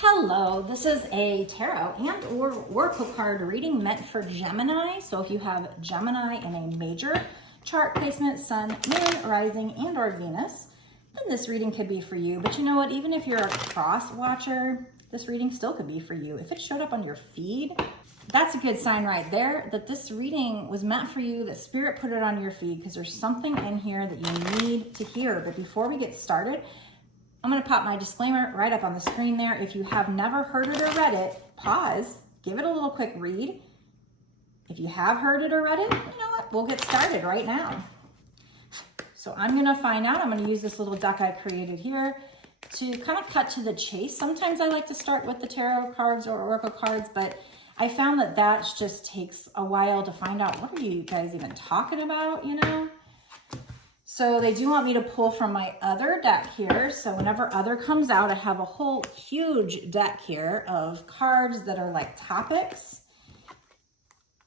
Hello, this is a tarot and or oracle card reading meant for Gemini. So if you have Gemini in a major chart placement, Sun, Moon, Rising, and or Venus, then this reading could be for you. But you know what? Even if you're a cross watcher, this reading still could be for you. If it showed up on your feed, that's a good sign right there that this reading was meant for you, that Spirit put it on your feed because there's something in here that you need to hear. But before we get started, I'm going to pop my disclaimer right up on the screen there. If you have never heard it or read it, pause, give it a little quick read. If you have heard it or read it, you know what? We'll get started right now. So I'm going to find out. I'm going to use this little deck I created here to kind of cut to the chase. Sometimes I like to start with the tarot cards or oracle cards, but I found that that just takes a while to find out what are you guys even talking about, you know? So they do want me to pull from my other deck here. So whenever other comes out, I have a whole huge deck here of cards that are like topics.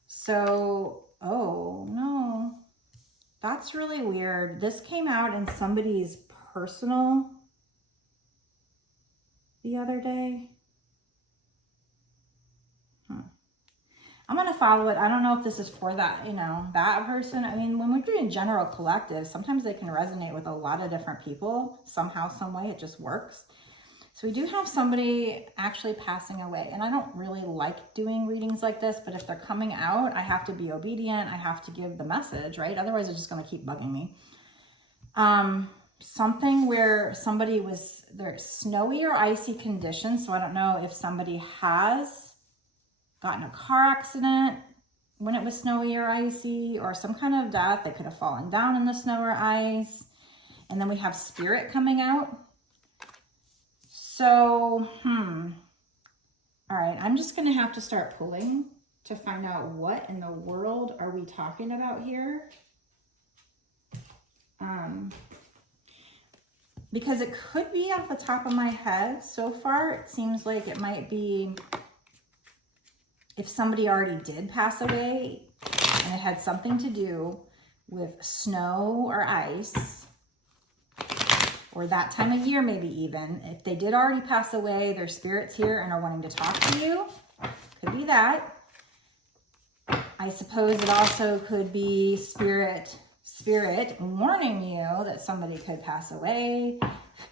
So, oh no, that's really weird. This came out in somebody's personal the other day. I'm going to follow it. I don't know if this is for that, you know, that person. I mean, when we're doing general collectives, sometimes they can resonate with a lot of different people. Somehow, some way, it just works. So we do have somebody actually passing away. And I don't really like doing readings like this, but if they're coming out, I have to be obedient. I have to give the message, right? Otherwise, it's just going to keep bugging me. Something where somebody was, there's snowy or icy conditions. So I don't know if somebody has gotten a car accident when it was snowy or icy, or some kind of death. They could have fallen down in the snow or ice. And then we have Spirit coming out. So, all right, I'm just gonna have to start pulling to find out what in the world are we talking about here. Because it could be off the top of my head. So far, it seems like it might be if somebody already did pass away and it had something to do with snow or ice, or that time of year maybe even. If they did already pass away, their spirit's here and are wanting to talk to you. Could be that. I suppose it also could be spirit warning you that somebody could pass away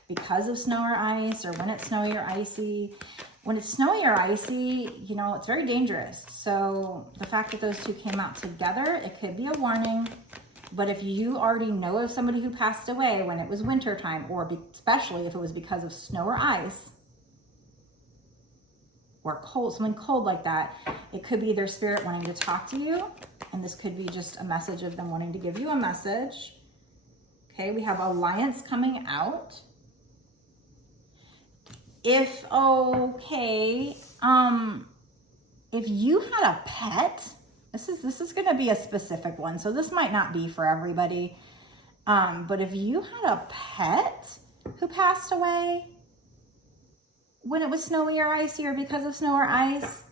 because of snow or ice, or when it's snowy or icy. When it's snowy or icy, you know, it's very dangerous. So the fact that those two came out together, it could be a warning. But if you already know of somebody who passed away when it was winter time, or especially if it was because of snow or ice, or cold, something cold like that, it could be their spirit wanting to talk to you. And this could be just a message of them wanting to give you a message. Okay, we have Alliance coming out. If you had a pet, this is going to be a specific one, so this might not be for everybody. But if you had a pet who passed away when it was snowy or icy, or because of snow or ice,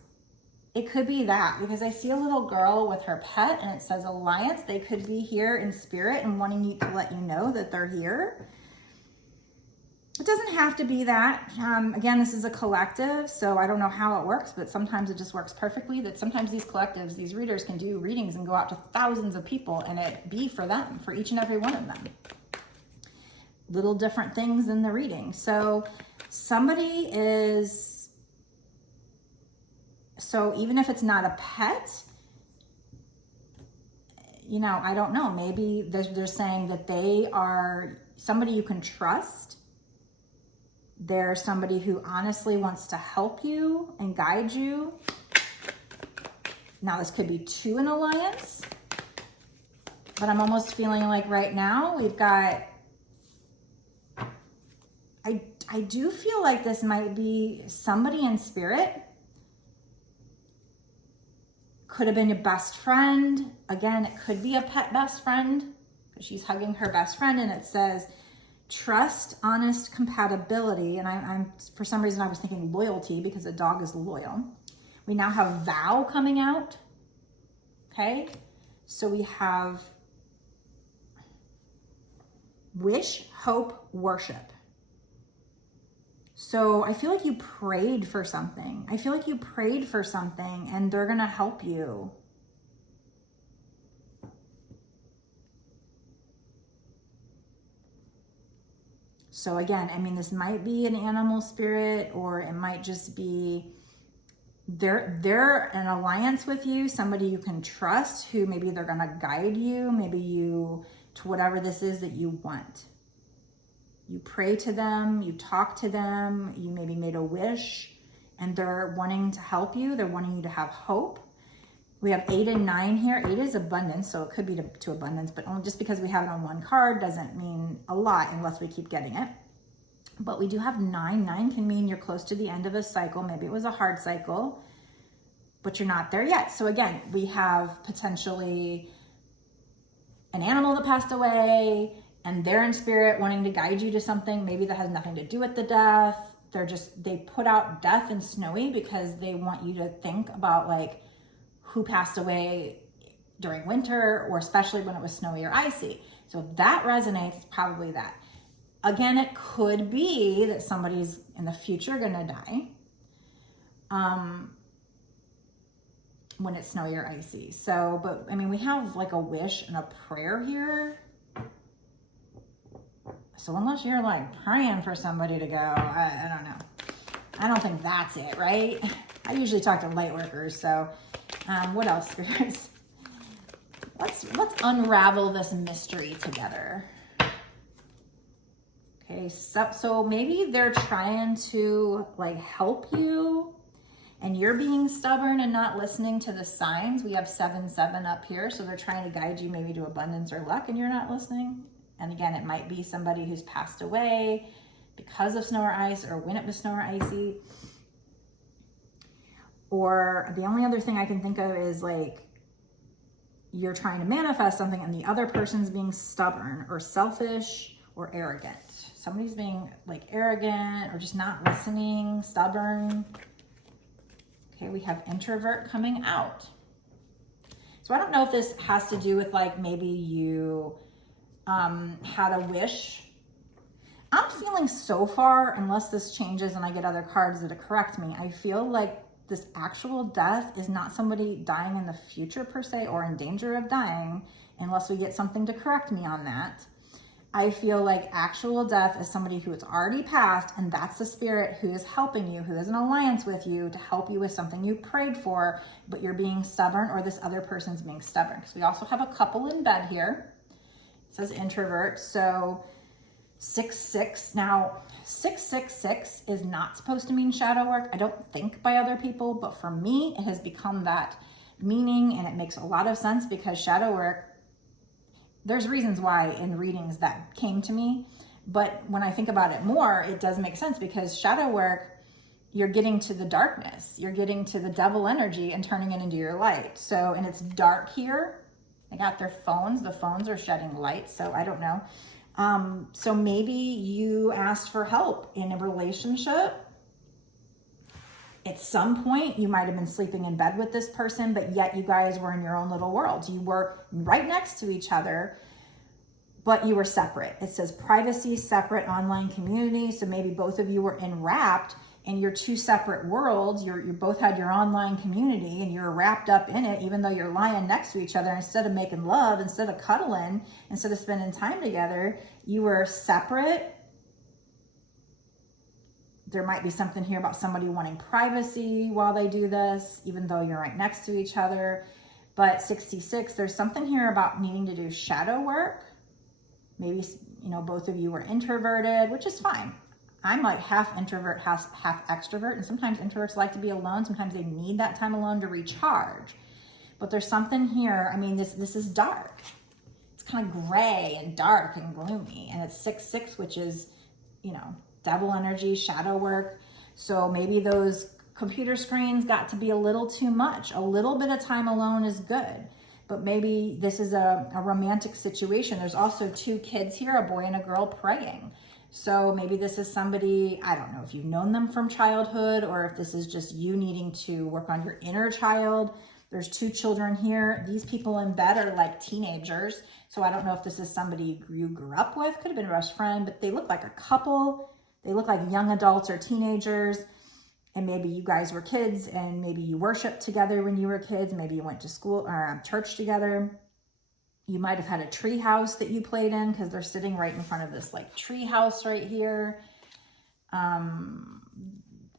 it could be that, because I see a little girl with her pet and it says Alliance. They could be here in spirit and wanting you to let you know that they're here. It doesn't have to be that. Again, this is a collective, so I don't know how it works, but sometimes it just works perfectly. That sometimes these collectives, these readers can do readings and go out to thousands of people and it be for them, for each and every one of them. Little different things in the reading. So somebody is, so even if it's not a pet, you know, I don't know, maybe they're saying that they are somebody you can trust. They're somebody who honestly wants to help you and guide you. Now, this could be two in alliance, but I'm almost feeling like right now we've got, I do feel like this might be somebody in spirit. Could have been your best friend. Again, it could be a pet best friend, because she's hugging her best friend and it says, trust, honest, compatibility. And I'm for some reason I was thinking loyalty, because a dog is loyal. We now have vow coming out. Okay, so we have wish, hope, worship. So I feel like you prayed for something. I feel like you prayed for something and they're going to help you. So again, I mean, this might be an animal spirit, or it might just be they're an alliance with you, somebody you can trust, who maybe they're going to guide you, maybe you to whatever this is that you want. You pray to them, you talk to them, you maybe made a wish, and they're wanting to help you. They're wanting you to have hope. We have 8 and 9 here. 8 is abundance, so it could be to abundance, but only just because we have it on one card doesn't mean a lot unless we keep getting it. But we do have 9. 9 can mean you're close to the end of a cycle. Maybe it was a hard cycle, but you're not there yet. So again, we have potentially an animal that passed away, and they're in spirit wanting to guide you to something maybe that has nothing to do with the death. They put out death and snowy because they want you to think about like who passed away during winter, or especially when it was snowy or icy. So if that resonates, it's probably that. Again, it could be that somebody's in the future gonna die when it's snowy or icy. So, but I mean, we have like a wish and a prayer here. So unless you're like praying for somebody to go, I don't know. I don't think that's it, right? I usually talk to light workers, so what else, spirits? Let's unravel this mystery together. Okay, so maybe they're trying to like help you, and you're being stubborn and not listening to the signs. We have 7, 7 up here, so they're trying to guide you maybe to abundance or luck, and you're not listening. And again, it might be somebody who's passed away because of snow or ice, or when it was snow or icy. Or the only other thing I can think of is like you're trying to manifest something and the other person's being stubborn or selfish or arrogant. Somebody's being like arrogant or just not listening, stubborn. Okay, we have introvert coming out. So I don't know if this has to do with like maybe you had a wish. I'm feeling so far, unless this changes and I get other cards that correct me, I feel like this actual death is not somebody dying in the future per se, or in danger of dying, unless we get something to correct me on that. I feel like actual death is somebody who has already passed, and that's the spirit who is helping you, who is an alliance with you to help you with something you prayed for, but you're being stubborn, or this other person's being stubborn. Because we also have a couple in bed here. It says introvert. So 666. Now 666 is not supposed to mean shadow work, I don't think, by other people, but for me it has become that meaning, and it makes a lot of sense because shadow work, there's reasons why in readings that came to me, but when I think about it more, it does make sense, because shadow work, you're getting to the darkness, you're getting to the devil energy and turning it into your light. So, and it's dark here. They got their phones, the phones are shedding light, so I don't know. So maybe you asked for help in a relationship. At some point, you might have been sleeping in bed with this person, but yet you guys were in your own little world. You were right next to each other, but you were separate. It says privacy, separate online community. So maybe both of you were enwrapped in your two separate worlds. You both had your online community and you're wrapped up in it, even though you're lying next to each other. Instead of making love, instead of cuddling, instead of spending time together, you were separate. There might be something here about somebody wanting privacy while they do this, even though you're right next to each other. But 66, there's something here about needing to do shadow work. Maybe, both of you were introverted, which is fine. I'm like half introvert, half extrovert. And sometimes introverts like to be alone. Sometimes they need that time alone to recharge. But there's something here. I mean, this is dark. It's kind of gray and dark and gloomy. And it's 66, which is, devil energy, shadow work. So maybe those computer screens got to be a little too much. A little bit of time alone is good, but maybe this is a romantic situation. There's also 2 kids here, a boy and a girl, praying. So maybe this is somebody, I don't know if you've known them from childhood, or if this is just you needing to work on your inner child. There's 2 children here. These people in bed are like teenagers. So I don't know if this is somebody you grew up with, could have been a best friend, but they look like a couple. They look like young adults or teenagers, and maybe you guys were kids, and maybe you worshiped together when you were kids. Maybe you went to school or church together. You might have had a tree house that you played in, because they're sitting right in front of this like tree house right here.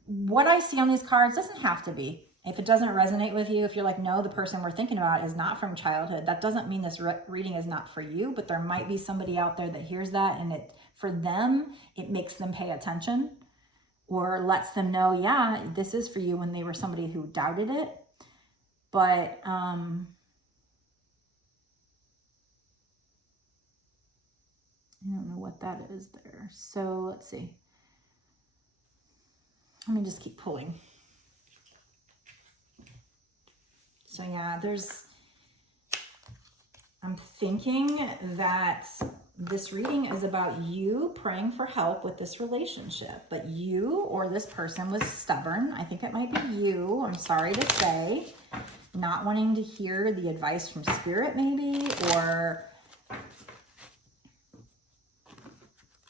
What I see on these cards doesn't have to be. If it doesn't resonate with you, if you're like, no, the person we're thinking about is not from childhood, that doesn't mean this reading is not for you, but there might be somebody out there that hears that, and for them, it makes them pay attention, or lets them know, yeah, this is for you, when they were somebody who doubted it. But I don't know what that is there. So let's see. Let me just keep pulling. So yeah, I'm thinking that this reading is about you praying for help with this relationship, but you or this person was stubborn. I think it might be you, I'm sorry to say, not wanting to hear the advice from spirit maybe, or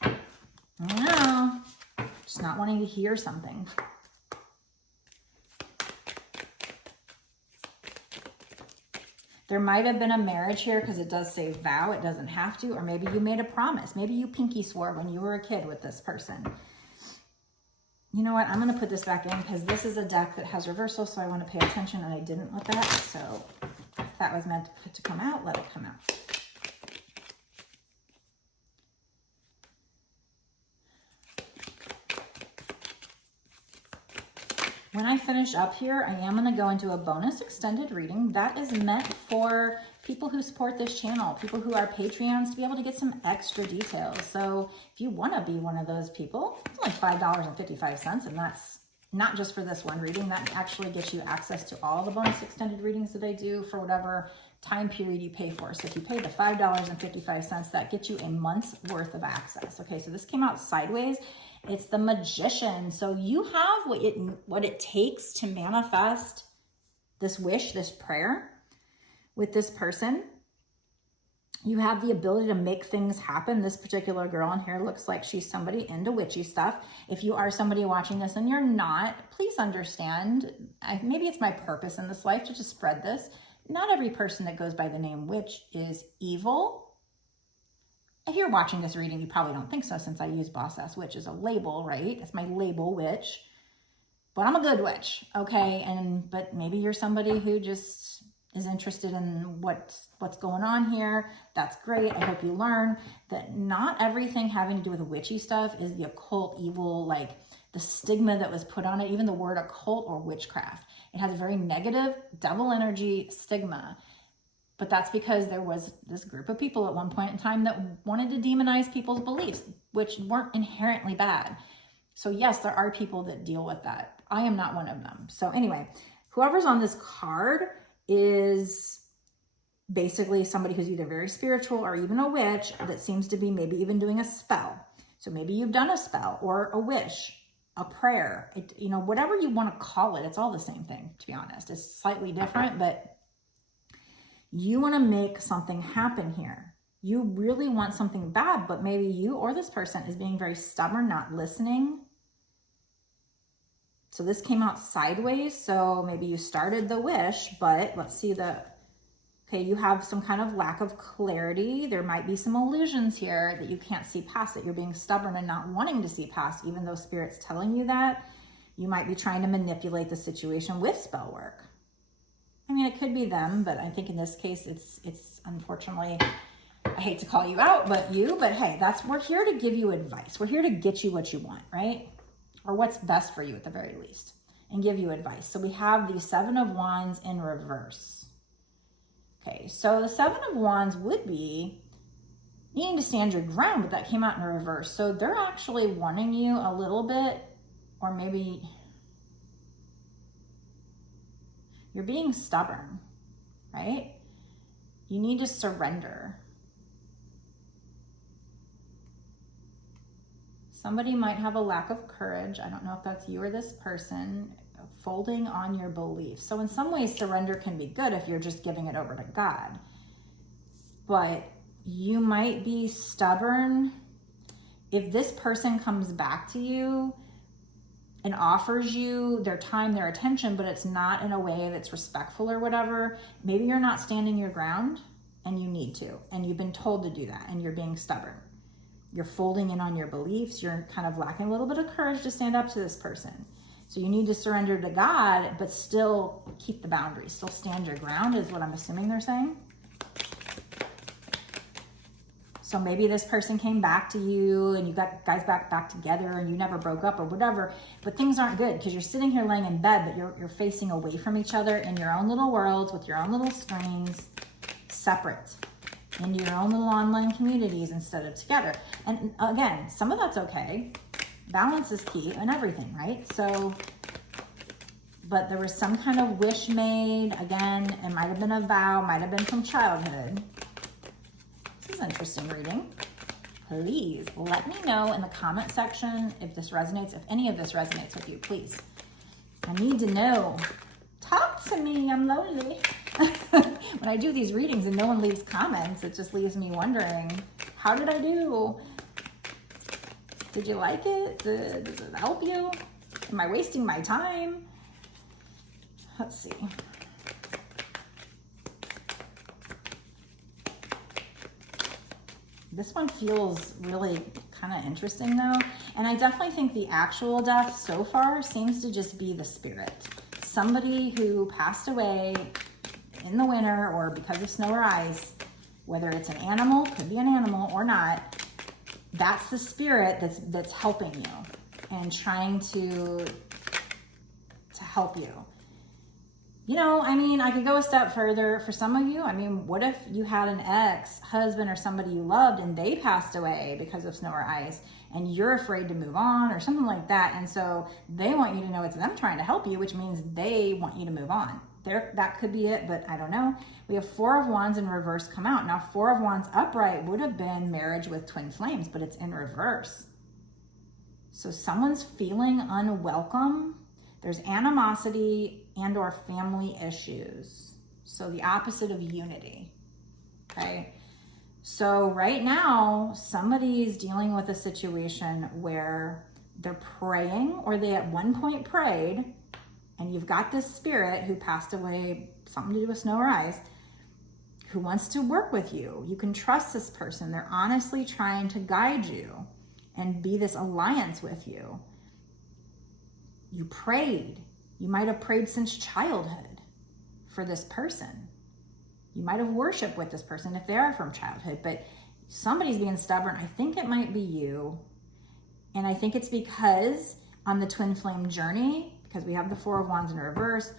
I don't know, just not wanting to hear something. There might have been a marriage here, because it does say vow. It doesn't have to. Or maybe you made a promise. Maybe you pinky swore when you were a kid with this person. You know what? I'm going to put this back in, because this is a deck that has reversal, so I want to pay attention, and I didn't with that. So if that was meant to come out, let it come out. When I finish up here, I am going to go into a bonus extended reading that is meant for people who support this channel, people who are Patreons, to be able to get some extra details. So if you want to be one of those people, it's only $5.55, and that's not just for this one reading. That actually gets you access to all the bonus extended readings that I do for whatever time period you pay for. So if you pay the $5.55, that gets you a month's worth of access. Okay, so this came out sideways. It's the Magician. So you have what it takes to manifest this wish, this prayer with this person. You have the ability to make things happen. This particular girl in here looks like she's somebody into witchy stuff. If you are somebody watching this and you're not, please understand, maybe it's my purpose in this life to just spread this. Not every person that goes by the name witch is evil. If you're watching this reading, you probably don't think so, since I use Boss Ass Witch as a label, right? That's my label, witch. But I'm a good witch, okay? But maybe you're somebody who just is interested in what's going on here. That's great. I hope you learn that not everything having to do with witchy stuff is the occult, evil, like the stigma that was put on it. Even the word occult or witchcraft, it has a very negative devil energy stigma. But that's because there was this group of people at one point in time that wanted to demonize people's beliefs, which weren't inherently bad. So yes, there are people that deal with that. I am not one of them. So anyway, whoever's on this card is basically somebody who's either very spiritual or even a witch that seems to be maybe even doing a spell. So maybe you've done a spell or a wish, a prayer, whatever you want to call it. It's all the same thing, to be honest. It's slightly different, but you want to make something happen here. You really want something bad, but maybe you or this person is being very stubborn, not listening. So this came out sideways. So maybe you started the wish, but let's see okay, you have some kind of lack of clarity. There might be some illusions here that you can't see past, that you're being stubborn and not wanting to see past, even though Spirit's telling you that. You might be trying to manipulate the situation with spell work. I mean, it could be them, but I think in this case, it's unfortunately, I hate to call you out, but hey, we're here to give you advice. We're here to get you what you want, right? Or what's best for you at the very least, and give you advice. So we have the Seven of Wands in reverse. Okay, so the Seven of Wands would be needing to stand your ground, but that came out in reverse. So they're actually wanting you a little bit, or maybe you're being stubborn, right? You need to surrender. Somebody might have a lack of courage. I don't know if that's you or this person, folding on your beliefs. So in some ways, surrender can be good if you're just giving it over to God. But you might be stubborn if this person comes back to you and offers you their time, their attention, but it's not in a way that's respectful or whatever, maybe you're not standing your ground and you need to, and you've been told to do that, and you're being stubborn. You're folding in on your beliefs. You're kind of lacking a little bit of courage to stand up to this person. So you need to surrender to God, but still keep the boundaries, still stand your ground is what I'm assuming they're saying. So maybe this person came back to you and you got guys back together and you never broke up or whatever, but things aren't good because you're sitting here laying in bed, but you're facing away from each other in your own little worlds with your own little screens, separate, into your own little online communities instead of together. And again, some of that's okay. Balance is key in everything, right? So, but there was some kind of wish made. Again, it might have been a vow, might have been from childhood. This is interesting reading. Please let me know in the comment section if this resonates, if any of this resonates with you, please. I need to know. Talk to me, I'm lonely. When I do these readings and no one leaves comments, it just leaves me wondering, how did I do? Did you like it? Does it help you? Am I wasting my time? Let's see. This one feels really kind of interesting though. And I definitely think the actual death so far seems to just be the spirit. Somebody who passed away in the winter or because of snow or ice, whether it's an animal, could be an animal or not, that's the spirit that's helping you and trying to help you. You know, I mean, I could go a step further for some of you. I mean, what if you had an ex-husband or somebody you loved and they passed away because of snow or ice and you're afraid to move on or something like that. And so they want you to know it's them trying to help you, which means they want you to move on. That could be it, but I don't know. We have 4 of Wands in reverse come out. Now, 4 of Wands upright would have been marriage with twin flames, but it's in reverse. So someone's feeling unwelcome. There's animosity and or family issues. So the opposite of unity, okay? So right now, somebody's dealing with a situation where they're praying, or they at one point prayed, and you've got this spirit who passed away, something to do with snow or ice, who wants to work with you. You can trust this person. They're honestly trying to guide you and be this alliance with you. You prayed. You might have prayed since childhood for this person. You might have worshiped with this person if they are from childhood, but somebody's being stubborn. I think it might be you. And I think it's because on the twin flame journey, because we have the 4 of Wands in reverse,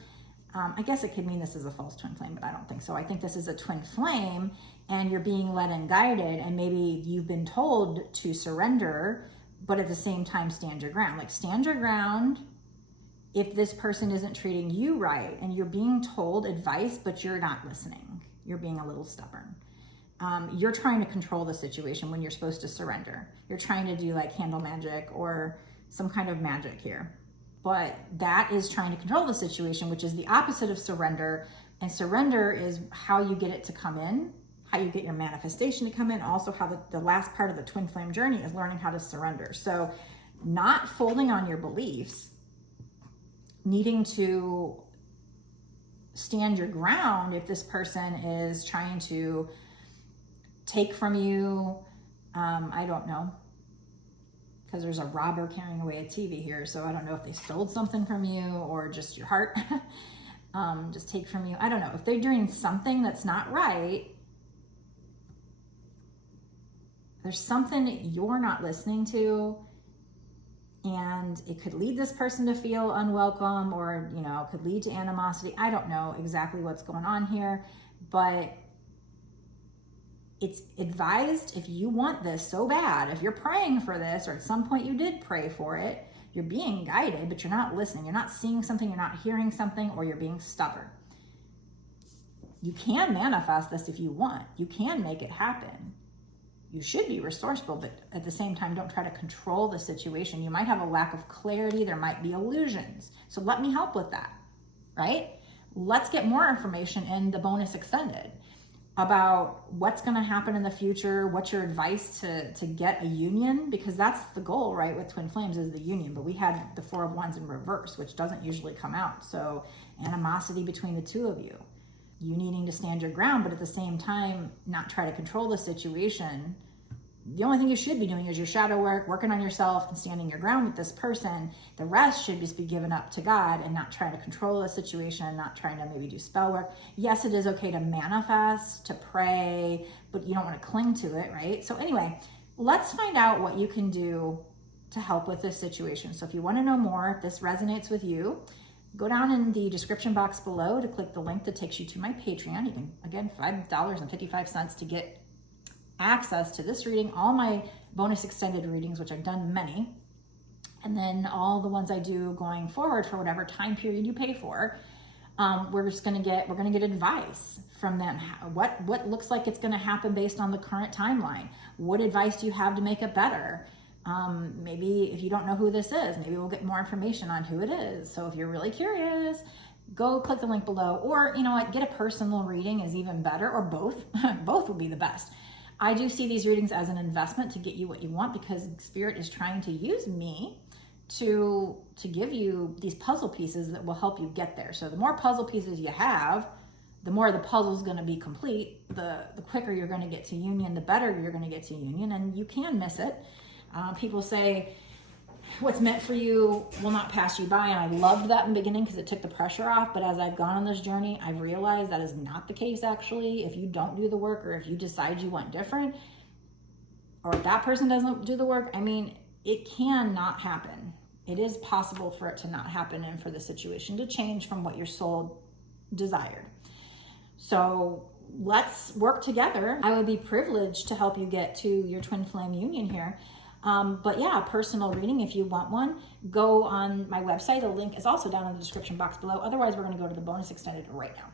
I guess it could mean this is a false twin flame, but I don't think so. I think this is a twin flame and you're being led and guided, and maybe you've been told to surrender, but at the same time stand your ground. Like, stand your ground if this person isn't treating you right and you're being told advice, but you're not listening. You're being a little stubborn. You're trying to control the situation when you're supposed to surrender. You're trying to do like candle magic or some kind of magic here. But that is trying to control the situation, which is the opposite of surrender. And surrender is how you get it to come in, how you get your manifestation to come in. Also how the last part of the twin flame journey is learning how to surrender. So not folding on your beliefs, needing to stand your ground if this person is trying to take from you, I don't know, because there's a robber carrying away a TV here, so I don't know if they stole something from you or just your heart, just take from you. I don't know. If they're doing something that's not right, there's something that you're not listening to, and it could lead this person to feel unwelcome, or, you know, could lead to animosity. I don't know exactly what's going on here, but it's advised, if you want this so bad, if you're praying for this, or at some point you did pray for it, you're being guided, but you're not listening. You're not seeing something, you're not hearing something, or you're being stubborn. You can manifest this if you want. You can make it happen. You should be resourceful, but at the same time, don't try to control the situation. You might have a lack of clarity. There might be illusions. So let me help with that, right? Let's get more information in the bonus extended. about what's going to happen in the future, what's your advice to get a union, because that's the goal, right, with twin flames is the union. But we had the Four of Wands in reverse, which doesn't usually come out. So animosity between the two of you needing to stand your ground, but at the same time not try to control the situation. The only thing you should be doing is your shadow work, working on yourself and standing your ground with this person. The rest should just be given up to God and not trying to control the situation, not trying to maybe do spell work. Yes, it is okay to manifest, to pray, but you don't want to cling to it, right? So anyway, let's find out what you can do to help with this situation. So if you want to know more, if this resonates with you, go down in the description box below to click the link that takes you to my Patreon. You can, again, $5.55 to get access to this reading, all my bonus extended readings, which I've done many, and then all the ones I do going forward for whatever time period you pay for. We're gonna get advice from them. What looks like it's gonna happen based on the current timeline. What advice do you have to make it better? Maybe if you don't know who this is, maybe we'll get more information on who it is. So if you're really curious, go click the link below, or you know what, get a personal reading is even better, or both. Both would be the best. I do see these readings as an investment to get you what you want, because Spirit is trying to use me to give you these puzzle pieces that will help you get there. So the more puzzle pieces you have, the more the puzzle is going to be complete. The quicker you're going to get to union, the better you're going to get to union, and you can miss it. People say what's meant for you will not pass you by, and I loved that in the beginning because it took the pressure off. But as I've gone on this journey, I've realized that is not the case. Actually, if you don't do the work, or if you decide you want different, or if that person doesn't do the work, I mean, it can not happen. It is possible for it to not happen and for the situation to change from what your soul desired. So let's work together. I would be privileged to help you get to your twin flame union here. But yeah, a personal reading, if you want one, go on my website. The link is also down in the description box below. Otherwise, we're going to go to the bonus extended right now.